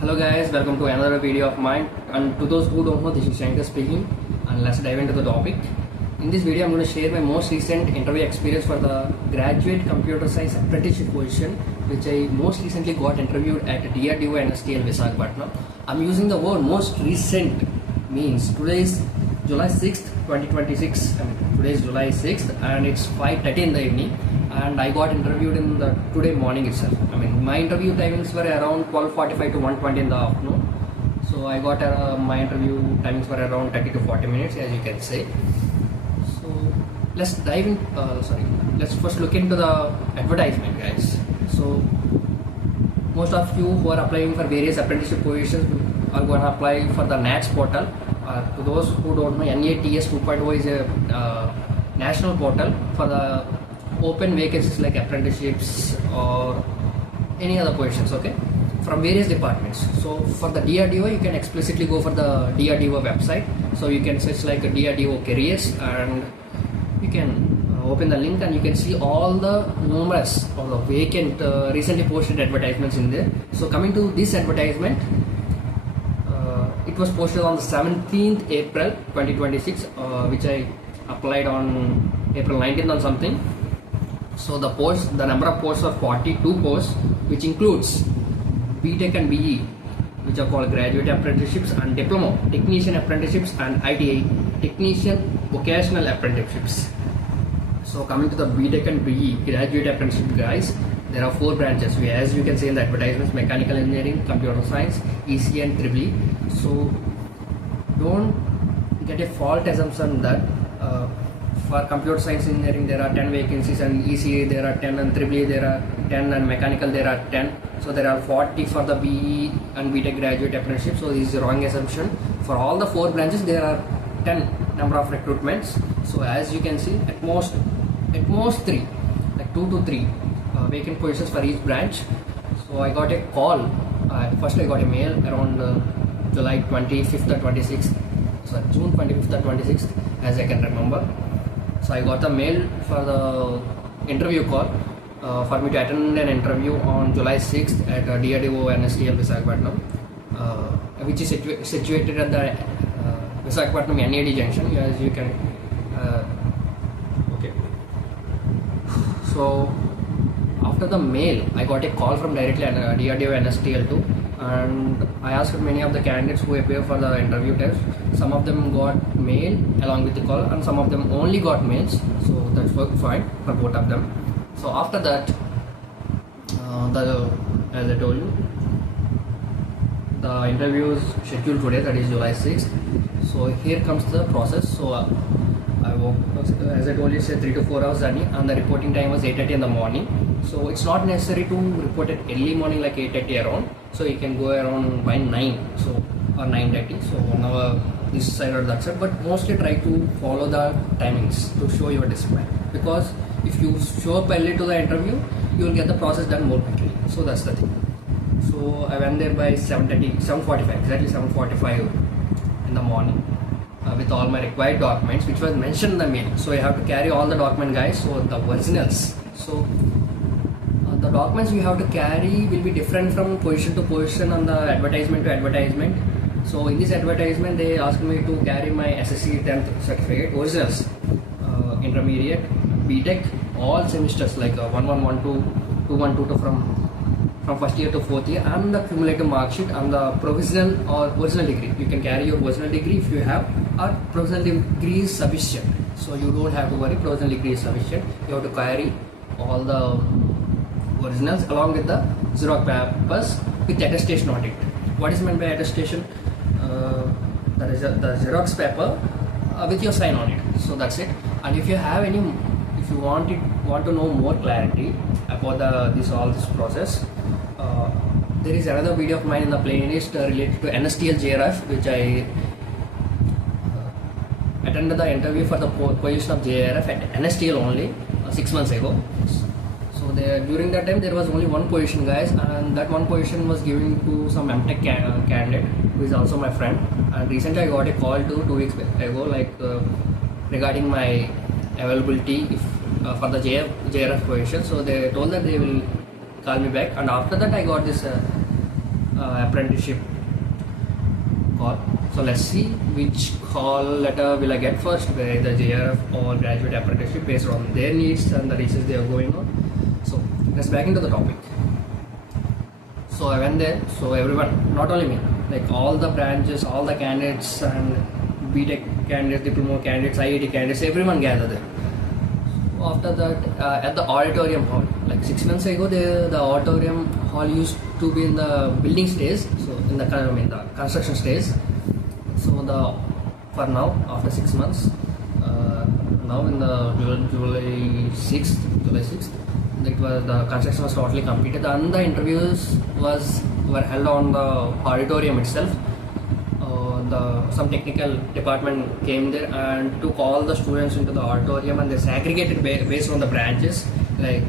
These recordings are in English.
Hello guys, welcome to another video of mine, and to those who don't know, this is Shankar speaking, and let's dive into the topic. In this video I'm going to share my most recent interview experience for the Graduate Computer Science Apprenticeship position, which I most recently got interviewed at DRDO NSTL Visakhapatnam. I'm using the word most recent means today is July 6th 2026, today is July 6th and it's 5:30 in the evening, and I got interviewed in the today morning itself. My interview timings were around 12:45 to 1:20 in the afternoon, so I got my interview timings were around 30 to 40 minutes, as you can say. So let's dive in. Let's first look into the advertisement, guys. So most of you who are applying for various apprenticeship positions are going to apply for the NATS portal. To those who don't know, NATS 2.0 is a national portal for the open vacancies like apprenticeships or any other positions, okay, from various departments. So for the DRDO, you can explicitly go for the DRDO website. So you can search like DRDO careers, and you can open the link and you can see all the numerous or the vacant recently posted advertisements in there. So coming to this advertisement, it was posted on the 17th April 2026, which I applied on April 19th or something. So the number of posts are 42 posts, which includes BTech and BE, which are called graduate apprenticeships, and diploma technician apprenticeships, and ITI technician vocational apprenticeships. So coming to the BTech and BE graduate apprenticeship, guys, there are 4 branches. As you can see in the advertisements: mechanical engineering, computer science, EC and EEE. So don't get a false assumption that for computer science engineering there are 10 vacancies, and ECA there are 10, and EEE there are 10, and mechanical there are 10. So there are 40 for the BE and BTech graduate apprenticeship. So this is a wrong assumption. For all the 4 branches there are 10 number of recruitments. So as you can see, at most 3, like 2 to 3 vacant positions for each branch. So I got a call. First I got a mail around July 25th or 26th. Sorry, June 25th or 26th, as I can remember. So I got the mail for the interview call for me to attend an interview on July 6th at DRDO NSTL Visakhapatnam, which is situated at the Visakhapatnam NAD junction, as you can. Okay. So after the mail, I got a call from directly DRDO NSTL too, and I asked many of the candidates who appear for the interview test. Some of them got mail along with the call, and some of them only got mails. So that worked fine for both of them. So after that, as I told you, the interview is scheduled today, that is July 6th. So here comes the process. So I woke, as I told you, it's a 3 to 4 hours journey, and the reporting time was 8:30 in the morning. So it's not necessary to report at early morning like 8:30 around. So you can go around by 9, so or 9:30. So 1 hour this side or that side, but mostly try to follow the timings to show your discipline, because if you show up early to the interview, you will get the process done more quickly. So that's the thing. So I went there by 7:45, exactly 7:45 in the morning, with all my required documents, which was mentioned in the mail. So I have to carry all the documents, guys. So the originals. So the documents you have to carry will be different from position to position on the advertisement to advertisement. So in this advertisement, they asked me to carry my SSC 10th certificate originals, intermediate, BTech, all semesters like 1112, 2122 from first year to 4th year, and the cumulative mark sheet, and the provisional or original degree. You can carry your original degree if you have, or provisional degree is sufficient. So you don't have to worry, provisional degree is sufficient. You have to carry all the originals along with the Xerox papers with attestation on it. What is meant by attestation? That is the Xerox paper with your sign on it. So that's it. And if you have any, if you want to know more clarity about this process, there is another video of mine in the playlist related to NSTL JRF, which I attended the interview for the position of JRF at NSTL only 6 months ago. So during that time there was only one position, guys, and that one position was given to some MTech candidate who is also my friend. And recently I got a call 2 weeks ago, like regarding my availability for the JRF position. So they told that they will call me back, and after that I got this apprenticeship call. So let's see which call letter will I get first, whether JRF or graduate apprenticeship, based on their needs and the research they are going on. So let's back into the topic. So I went there. So everyone, not only me, like all the branches, all the candidates and BTech candidates, diploma candidates, IIT candidates, everyone gathered there. So after that, at the auditorium hall, like 6 months ago, the auditorium hall used to be in the building stage, so in the construction stage. So for now, after 6 months, now in the July 6th, the construction was totally completed, and the interviews were held on the auditorium itself. Some technical department came there and took all the students into the auditorium, and they segregated based on the branches. Like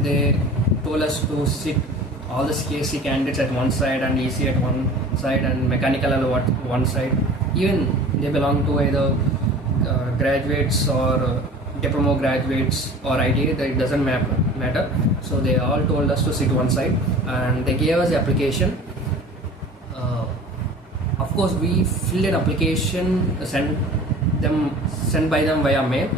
they told us to sit all the CSC candidates at one side and EC at one side and mechanical at one side. Even they belong to either graduates or diploma graduates or ITA, that doesn't matter. So they all told us to sit one side, and they gave us the application. Of course, we filled an application sent by them via mail.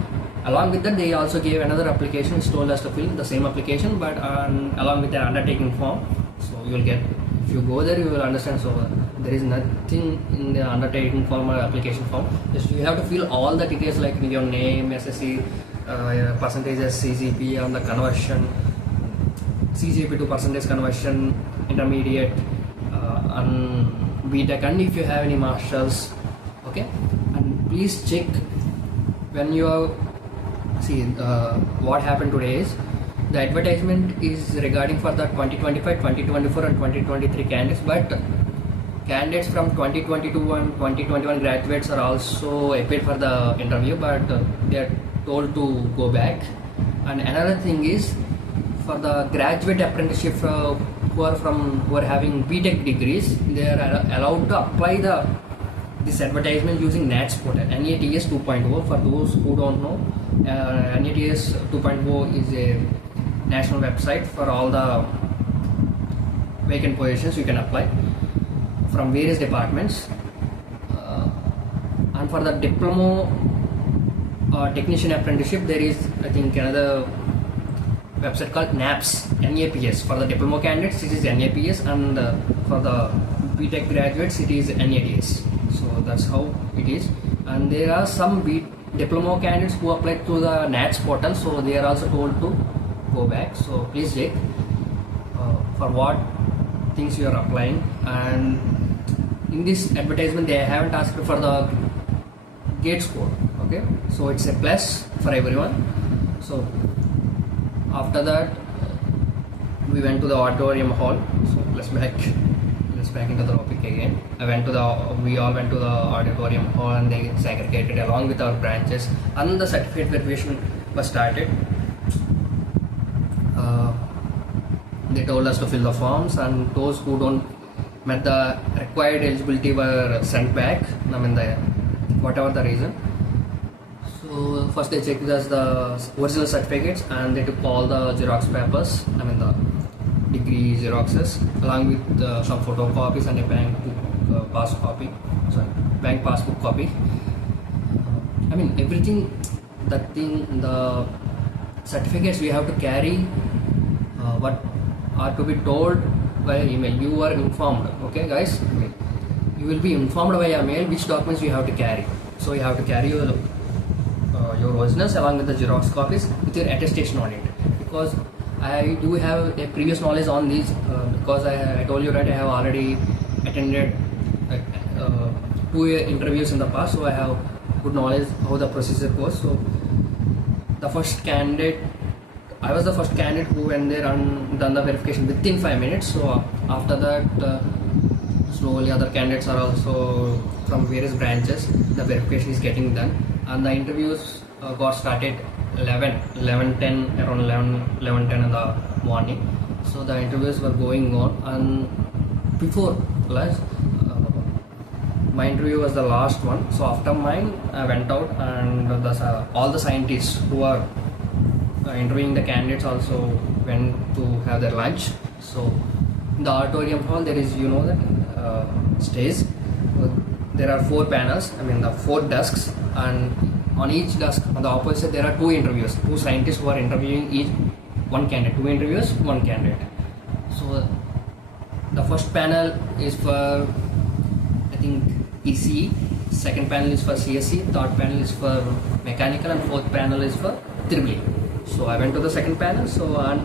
Along with that, they also gave another application which told us to fill the same application, but along with the undertaking form. So you will get, if you go there, you will understand. So there is nothing in the undertaking form or application form. Just you have to fill all the details like your name, SSC, percentages, CGP on the conversion, CGP to percentage conversion, intermediate, and BTech, and if you have any masters. Okay, and please check when you are what happened today is the advertisement is regarding for the 2025, 2024 and 2023 candidates, but candidates from 2022 and 2021 graduates are also appeared for the interview, but they are told to go back. And another thing is, for the graduate apprenticeship who are having BTech degrees, they are allowed to apply this advertisement using NATS portal, NATS 2.0. For those who don't know, NATS 2.0 is a national website for all the vacant positions you can apply from various departments. And for the diploma technician apprenticeship, there is, I think, another website called NAPS. For the diploma candidates it is NAPS, and for the BTech graduates it is NATS. So that's how it is. And there are some diploma candidates who applied to the NATS portal, so they are also told to go back. So please check for what things you are applying. And in this advertisement, they haven't asked for the GATE score. Okay, so it's a plus for everyone. So after that, we went to the auditorium hall. So let's back into the topic again. We all went to the auditorium hall, and they segregated along with our branches, and the certificate verification was started. They told us to fill the forms, and those who don't met the required eligibility were sent back. Whatever the reason. So first they checked us the original certificates, and they took all the Xerox papers, the degree Xeroxes, along with some photocopies and a bank passbook copy. Everything, the certificates we have to carry, what are to be told via email. You are informed, okay guys? You will be informed via mail which documents you have to carry. So you have to carry your originals along with the Xerox copies with your attestation on it, because I do have a previous knowledge on these, because I told you that I have already attended 2 interviews in the past, so I have good knowledge how the procedure goes. So I was the first candidate who went there and done the verification within 5 minutes. So after that, slowly other candidates are also from various branches, the verification is getting done, and the interviews got started 11:10 around 11:10 in the morning. So the interviews were going on, and before lunch, my interview was the last one. So after mine, I went out, and all the scientists who are interviewing the candidates also went to have their lunch. So in the auditorium hall there is, you know, that stage. There are 4 panels, I mean the 4 desks, and on each desk on the opposite there are 2 interviewers, 2 scientists who are interviewing each one candidate, 2 interviewers, 1 candidate. So the first panel is for, I think, ECE, second panel is for CSE, third panel is for mechanical, and fourth panel is for EEE. So I went to the second panel, so and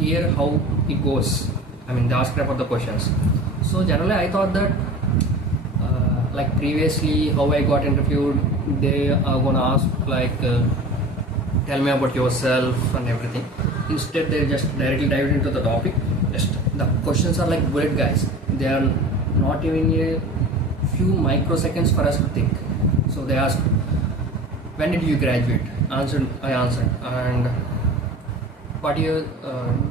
here how it goes. I mean, they asked about the questions. So generally I thought that like previously how I got interviewed, they are gonna ask like tell me about yourself and everything. Instead they just directly dive into the topic. Just the questions are like bullet, guys. They are not even a few microseconds for us to think. So they ask, when did you graduate? I answered. And what year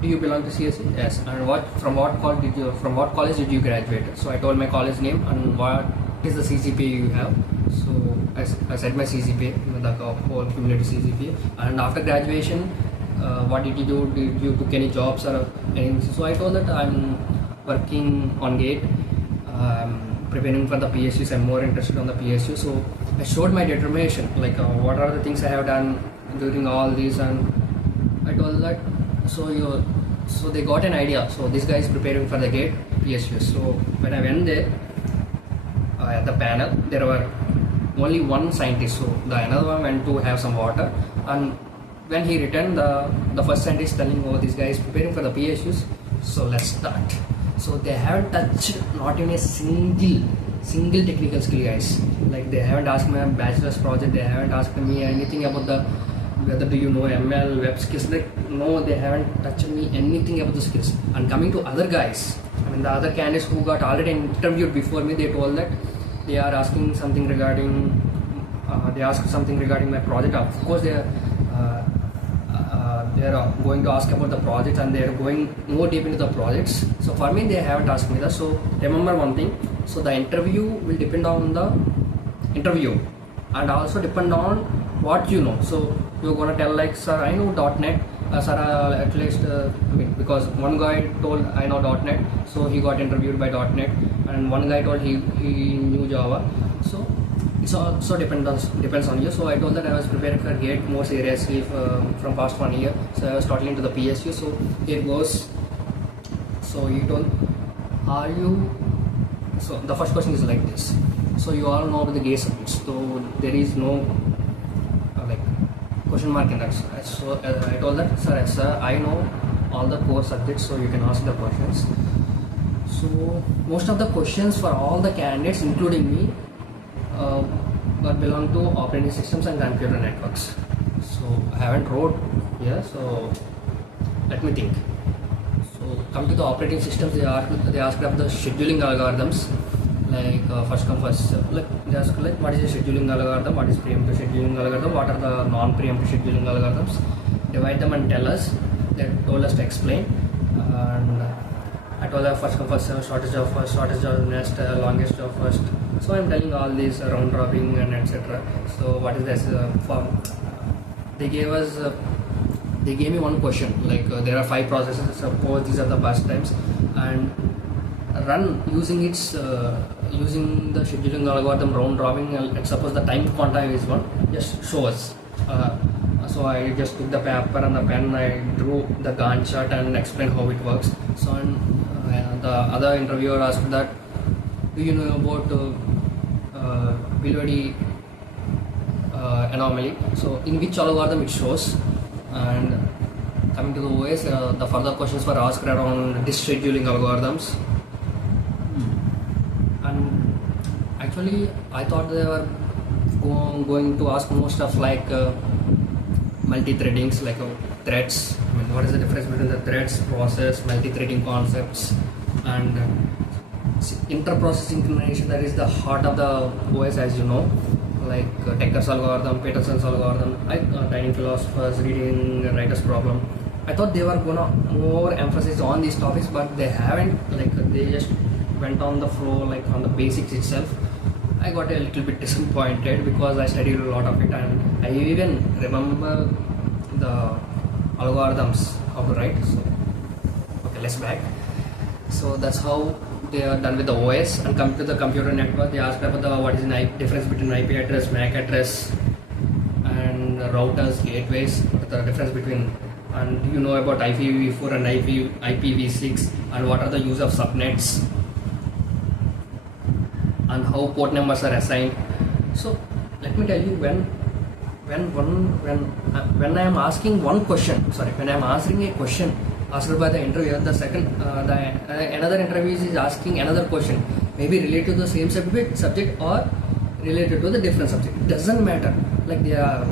do you belong to CSE? Yes. And from what college did you graduate? So I told my college name and what is the CGPA you have. So I said my CGPA, the whole cumulative CGPA. And after graduation, what did you do? Did you took any jobs or anything? So I told that I'm working on GATE, preparing for the PSUs. I'm more interested on the PSU. So I showed my determination, like what are the things I have done during all these, and I told that. So they got an idea. So this guy is preparing for the GATE PSU. So when I went there at the panel, there were only 1 scientist. So the another one went to have some water, and when he returned, the first scientist telling, oh, this guy is preparing for the PSUs, so let's start. So they haven't touched not even a single technical skill, guys. Like they haven't asked me a bachelor's project, they haven't asked me anything about whether do you know ML, web skills. Like no, they haven't touched me anything about the skills. And coming to other guys, I mean the other candidates who got already interviewed before me, they told that they are asking something regarding my project. Of course they are going to ask about the project, and they are going more deep into the projects. So for me, they haven't asked me that. So remember one thing. So the interview will depend on the interview, and also depend on what you know. So you're gonna tell like, sir, I know .NET. Sir, at least because one guy told I know .NET, so he got interviewed by .NET, and one guy told he knew Java. So it's also depends on you. So I told that I was preparing for GATE more seriously from past 1 year. So I was totally into the PSU. So here goes. So he told, are you? So the first question is like this. So you all know about the GATE subjects. So there is no like question mark in that. So I told that, sir, I know all the core subjects. So you can ask the questions. So most of the questions for all the candidates, including me, belong to operating systems and computer networks. So I haven't wrote here, so let me think. So come to the operating systems, they asked about the scheduling algorithms, like first come first serve. Like they ask like, what is a scheduling algorithm, what is preemptive scheduling algorithm, what are the non-preemptive scheduling algorithms, divide them and tell us. They told us to explain, and I told them first come first serve, shortest job first, shortest job next, longest job first. So I'm telling all these round robin and etc. So what is this form? They gave me one question, like there are 5 processes. Suppose these are the bus times, and run using the scheduling algorithm round robin. And suppose the time quantum is 1, just show us. So I just took the paper and the pen, I drew the Gantt chart and explained how it works. So the other interviewer asked that, do you know about Bilodi anomaly? So in which algorithm it shows? And coming to the OS, the further questions were asked around disk scheduling algorithms. And actually I thought they were going to ask more stuff like multi-threadings, like threads. I mean, what is the difference between the threads, process, multi-threading concepts, and inter-process synchronization? That is the heart of the OS, as you know, like Tekker's algorithm, Peterson's algorithm, Tiny Philosophers, Reading Writer's Problem. I thought they were gonna more emphasis on these topics, but they haven't. Like they just went on the flow, like on the basics itself. I got a little bit disappointed because I studied a lot of it, and I even remember the algorithms how to write. So okay, let's back. So that's how they are done with the OS. And come to the computer network, they ask about the what is the difference between IP address, MAC address, and routers, gateways. What are the difference between, and do you know about IPv4 and IPv6, and what are the use of subnets, and how port numbers are assigned. So let me tell you, when I am asking one question, when I am answering a question asked by the interviewer, the second another interviewer is asking another question, maybe related to the same subject or related to the different subject. It doesn't matter. Like they are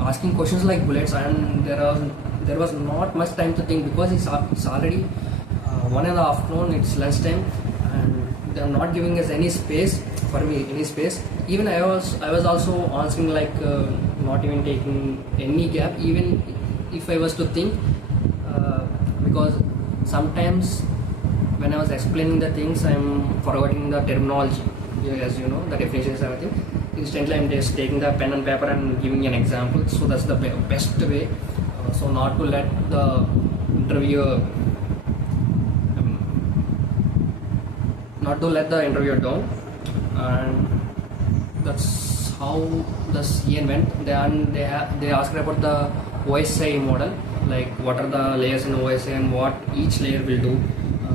asking questions like bullets, and there was not much time to think, because it's already 1 in the afternoon. It's lunchtime, and they are not giving us any space for me, any space. Even I was also answering like not even taking any gap, even if I was to think. Because sometimes when I was explaining the things, I'm forgetting the terminology, as you know, the definitions, everything. Instantly I'm just taking the pen and paper and giving an example. So that's the best way. So not to let the interviewer interviewer down. And that's how the CN went. Then they asked about the OSI model, like what are the layers in OSI and what each layer will do.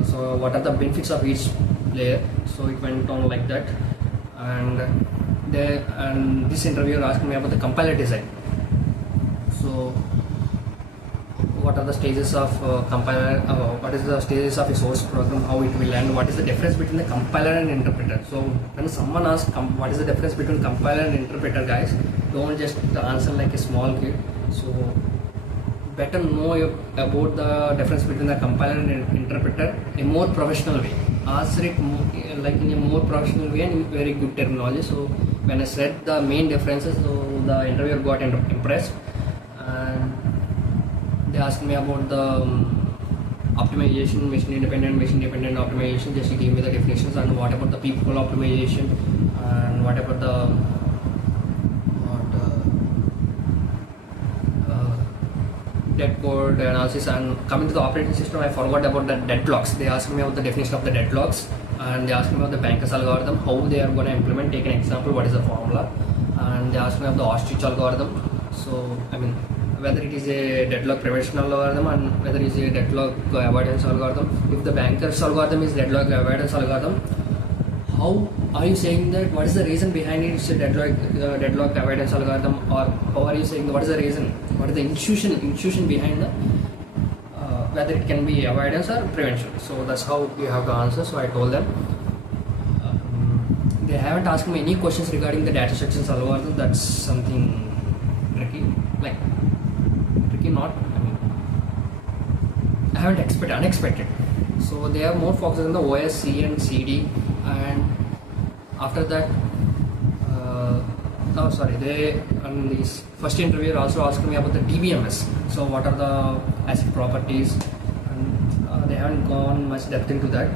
So what are the benefits of each layer. So it went on like that. And this interviewer asked me about the compiler design. So what are the stages of compiler, what is the stages of a source program, how it will end, what is the difference between the compiler and interpreter. So when someone asks what is the difference between compiler and interpreter, guys, don't just answer like a small kid. So better know about the difference between the compiler and interpreter in a more professional way. Answer it like in a more professional way and in very good terminology. So when I said the main differences, so the interviewer got impressed, and they asked me about the optimization, machine dependent optimization. Just give me the definitions, and what about the people optimization, and what about the dead code analysis. And coming to the operating system, I forgot about the deadlocks. They asked me about the definition of the deadlocks, and they asked me about the Banker's algorithm, how they are going to implement. Take an example, what is the formula, and they asked me about the ostrich algorithm. So I mean, whether it is a deadlock prevention algorithm and whether it is a deadlock avoidance algorithm. If the Banker's algorithm is deadlock avoidance algorithm, how are you saying that? What is the reason behind it? It's a deadlock avoidance algorithm, or how are you saying that? What is the reason? What is the intuition behind the whether it can be avoidance or prevention? So that's how you have to answer. So I told them. They haven't asked me any questions regarding the data structures algorithm. That's something tricky. Like tricky, not. I mean, I haven't unexpected. So they are more focused on the OS, C and CD, and after that, this first interviewer also asked me about the DBMS. So what are the ACID properties, and they haven't gone much depth into that.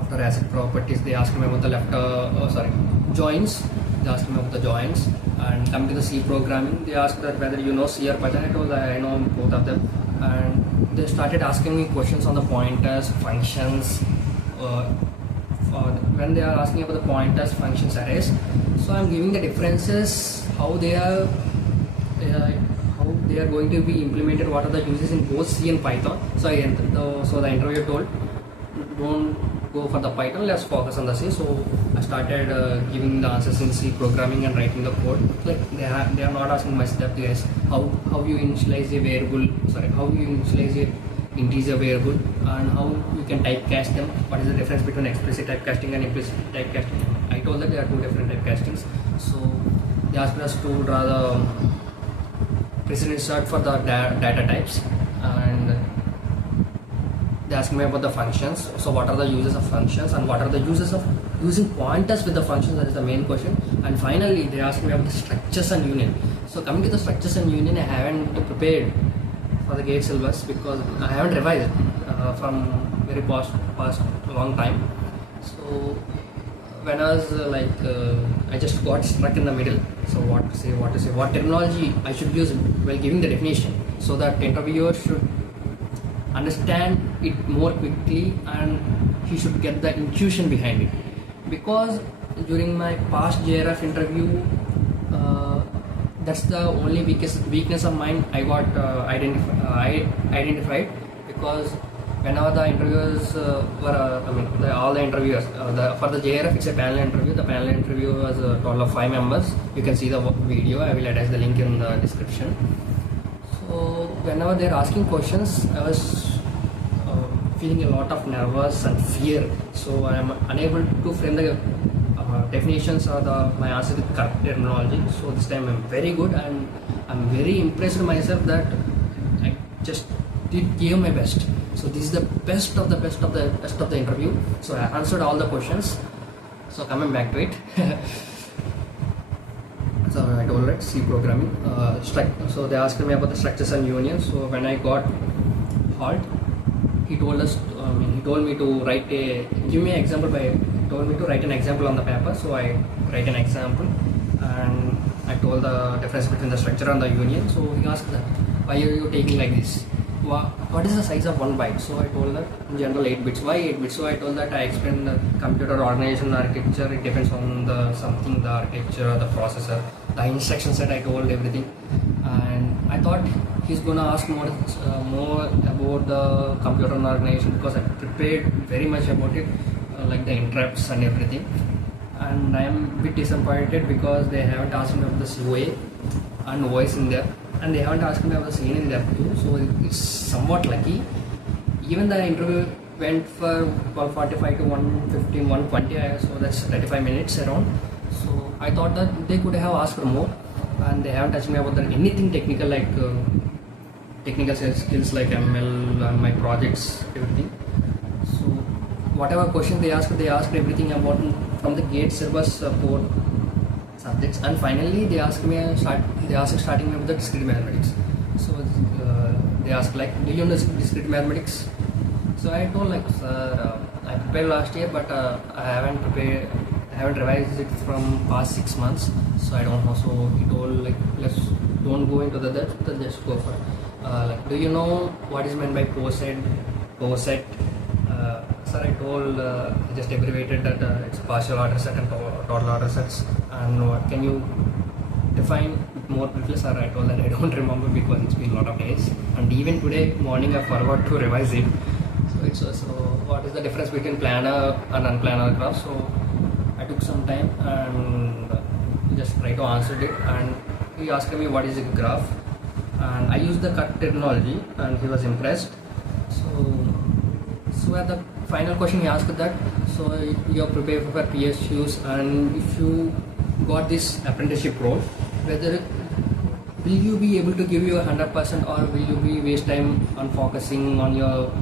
After ACID properties, they asked me about the joins. They asked me about the joins, and coming to the C programming, they asked that whether you know C or Python. I told I know both of them, and they started asking me questions on the pointers, functions. When they are asking about the pointers, functions, arrays, so I'm giving the differences, how they are going to be implemented, what are the uses in both C and Python. So the interviewer told, don't go for the Python, let's focus on the C. So I started giving the answers in C programming and writing the code. Like they are not asking much depth, guys. How you initialize a variable, how you initialize a integer variable, and how you can typecast them. What is the difference between explicit typecasting and implicit typecasting? I told that there are two different typecastings. So they asked us to draw the precedence chart for the data types, and they asked me about the functions. So what are the uses of functions, and what are the uses of using pointers with the functions? That is the main question. And finally they asked me about the structures and union. So coming to the structures and union, I haven't prepared for the GATE syllabus because I haven't revised from very past long time. So when I was I just got stuck in the middle. So what to say, what terminology I should use while giving the definition, so that interviewer should understand it more quickly, and he should get the intuition behind it. Because during my past JRF interview, that's the only weakness of mine I got identified. Because whenever the interviewers were, all the interviewers, for the JRF it's a panel interview. The panel interview was a total of 5 members. You can see the video. I will attach the link in the description. So whenever they're asking questions, I was feeling a lot of nervous and fear. So I am unable to frame the definitions or my answer with correct terminology. So this time I'm very good, and I'm very impressed with myself that I just gave my best. So this is the best of the interview. So I answered all the questions. So coming back to it. So I told it C programming. So they asked me about the structures and unions. So when I got halt, he told me to give me an example he told me to write an example on the paper. So I write an example, and I told the difference between the structure and the union. So he asked that, why are you taking like this? What is the size of 1 byte? So I told that in general 8 bits. Why 8 bits? So I told that I explained the computer organization architecture. It depends on the architecture or the processor, the instruction set. I told everything, and I thought he's gonna ask more about the computer organization, because I prepared very much about it, like the interrupts and everything. And I am a bit disappointed because they haven't asked me about the COA and OS in there. And they haven't asked me about the scene in there too, so it's somewhat lucky. Even the interview went for 145 to 115, 120, so that's 35 minutes around. So I thought that they could have asked for more, and they haven't asked me about anything technical, like technical skills like ML and my projects, everything. So whatever question they asked everything about from the gate servers port subjects. And finally they asked starting me with the discrete mathematics. So they asked like, do you know discrete mathematics? So I told like, sir, I prepared last year, but I haven't revised it from past 6 months, so I don't know. So he told like, let's don't go into that, just go for like, do you know what is meant by POSET? Sir, I told, just abbreviated that it's partial order set and total order sets. And what can you define more briefly? Sir, I told that I don't remember because it's been a lot of days, and even today morning I forgot to revise it. So what is the difference between planar and unplanar graph? So I took some time and just try to answer it, and he asked me what is a graph, and I used the cut terminology, and he was impressed. So at the final question he asked that, so you are prepared for PSUs, and if you got this apprenticeship role, whether will you be able to give you 100%, or will you be waste time on focusing on your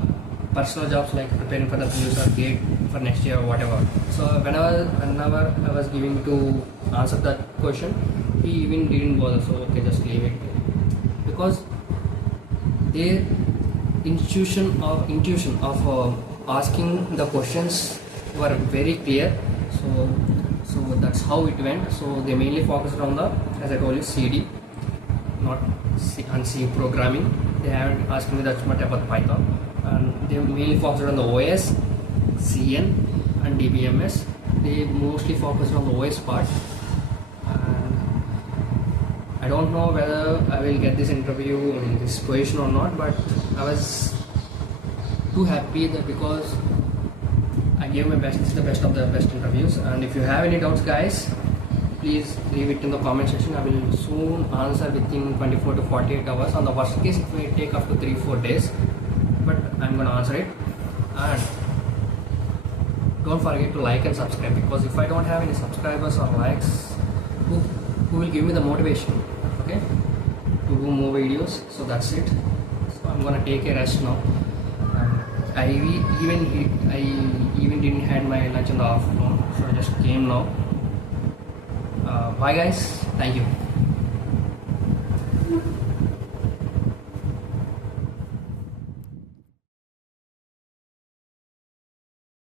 personal jobs like preparing for the PSU or gate for next year or whatever. So whenever I was giving to answer that question, he even didn't bother. So okay, just leave it, because their intuition of asking the questions were very clear. So that's how it went. So they mainly focused on the, as I told you, CD, not C programming. They haven't asked me that much about Python, and they mainly focused on the OS, CN and DBMS. They mostly focused on the OS part. I don't know whether I will get this interview in this position or not, but I was too happy that because I gave my best. It's the best of the best interviews. And if you have any doubts, guys, please leave it in the comment section. I will soon answer within 24 to 48 hours. On the worst case, it may take up to 3-4 days, but I'm gonna answer it. And don't forget to like and subscribe, because if I don't have any subscribers or likes, who will give me the motivation, okay, to do more videos? So that's it. So I'm gonna take a rest now. I even didn't had my lunch in the afternoon, so I just came now. Bye guys, thank you.